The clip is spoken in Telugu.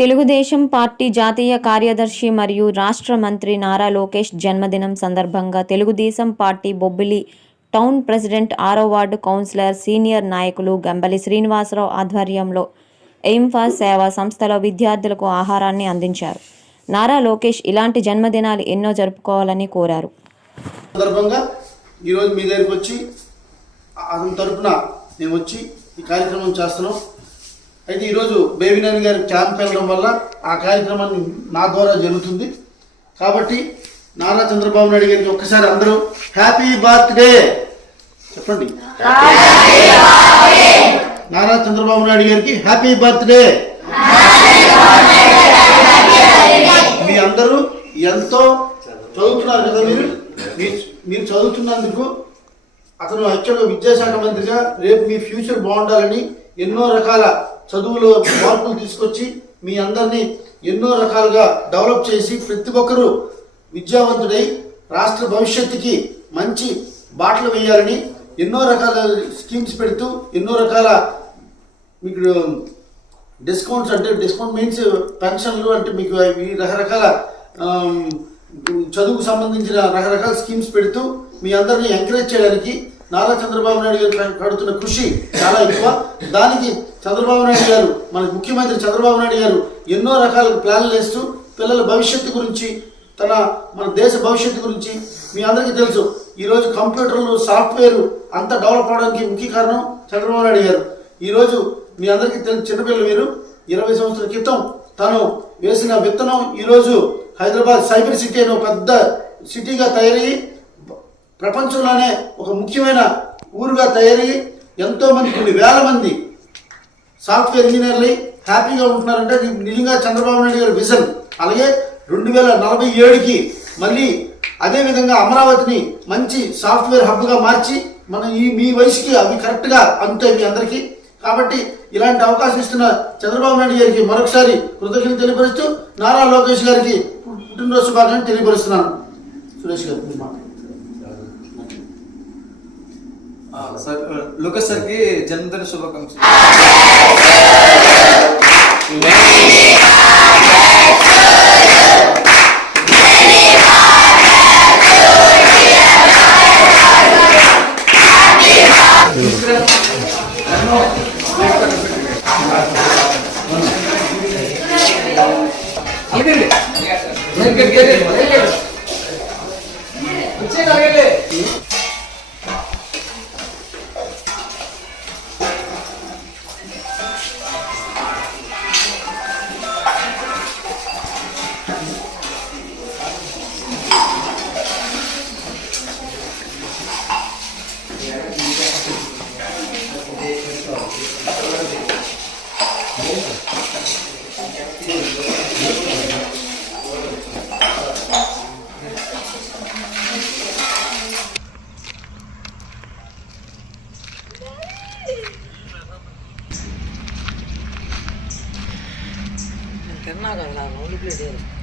తెలుగుదేశం పార్టీ జాతీయ కార్యదర్శి మరియు రాష్ట్ర మంత్రి నారా లోకేష్ జన్మదినం సందర్భంగా Telugu Desam party Bobbili town president 6వ వార్డు కౌన్సిలర్ సీనియర్ నాయకులు గంబలి శ్రీనివాసరావు ఆధ్వర్యంలో ఎయిమ్ఫాజ్ సేవా సంస్థలో విద్యార్థులకు ఆహారాన్ని అందించారు. నారా లోకేష్ ఇలాంటి జన్మదినాలు ఎన్నో జరుపుకోవాలని కోరారు. సందర్భంగా ఈరోజు మీ దగ్గరికి వచ్చి అతని తరఫున మేము వచ్చి ఈ కార్యక్రమం చేస్తున్నాం. అయితే ఈరోజు బేబీనాని గారి క్యాంప్ వెళ్ళడం వల్ల ఆ కార్యక్రమాన్ని నా ద్వారా జరుగుతుంది. కాబట్టి నారా చంద్రబాబు నాయుడు గారికి ఒక్కసారి అందరూ హ్యాపీ బర్త్డే చెప్పండి. నారా చంద్రబాబు నాయుడు గారికి హ్యాపీ బర్త్డే. మీ అందరూ ఎంతో చదువుతున్నారు కదా, మీరు చదువుతున్నందుకు అతను యాక్చువల్గా విద్యాశాఖ మంత్రిగా రేపు మీ ఫ్యూచర్ బాగుండాలని ఎన్నో రకాల చదువులో మార్పులు తీసుకొచ్చి మీ అందరినీ ఎన్నో రకాలుగా డెవలప్ చేసి ప్రతి ఒక్కరూ విద్యావంతుడై రాష్ట్ర భవిష్యత్తుకి మంచి బాటలు వేయాలని ఎన్నో రకాల స్కీమ్స్ పెడుతూ ఎన్నో రకాల మీకు డిస్కౌంట్స్, అంటే డిస్కౌంట్ మీన్స్ పెన్షన్లు, అంటే మీకు రకరకాల చదువుకు సంబంధించిన రకరకాల స్కీమ్స్ పెడుతూ మీ అందరినీ ఎంకరేజ్ చేయడానికి నారా చంద్రబాబు నాయుడు గారు కడుతున్న కృషి చాలా ఎక్కువ. దానికి చంద్రబాబు నాయుడు గారు, మన ముఖ్యమంత్రి చంద్రబాబు నాయుడు గారు ఎన్నో రకాల ప్లాన్లు వేస్తూ పిల్లల భవిష్యత్తు గురించి, మన దేశ భవిష్యత్తు గురించి మీ అందరికీ తెలుసు. ఈరోజు కంప్యూటర్లు, సాఫ్ట్వేర్ అంతా డెవలప్ అవడానికి ముఖ్య కారణం చంద్రబాబు నాయుడు గారు. ఈరోజు మీ అందరికీ తెలుసు, చిన్నపిల్లలు మీరు 20 సంవత్సరాల క్రితం తను వేసిన విత్తనం ఈరోజు హైదరాబాద్ సైబర్ సిటీ అనే పెద్ద సిటీగా తయారయ్యి ప్రపంచంలోనే ఒక ముఖ్యమైన ఊరుగా తయారయ్యి ఎంతోమంది, కొన్ని వేల మంది సాఫ్ట్వేర్ ఇంజనీర్లు హ్యాపీగా ఉంటున్నారంటే అది నిజంగా చంద్రబాబు నాయుడు గారి విజన్. అలాగే 2047కి మళ్ళీ అదేవిధంగా అమరావతిని మంచి సాఫ్ట్వేర్ హబ్గా మార్చి మీ వయసుకి అవి కరెక్ట్గా అందుతాయి మీ అందరికీ. కాబట్టి ఇలాంటి అవకాశం ఇస్తున్న చంద్రబాబు నాయుడు గారికి మరొకసారి కృతజ్ఞతలు తెలియపరుస్తూ నారా లోకేష్ గారికి పుట్టినరోజు శుభాకాంక్షలు తెలియపరుస్తున్నాను. సురేష్ గారు सर लोकेश सर की जन्मदिन शुभाकांक्षी. करना का रोल प्ले दे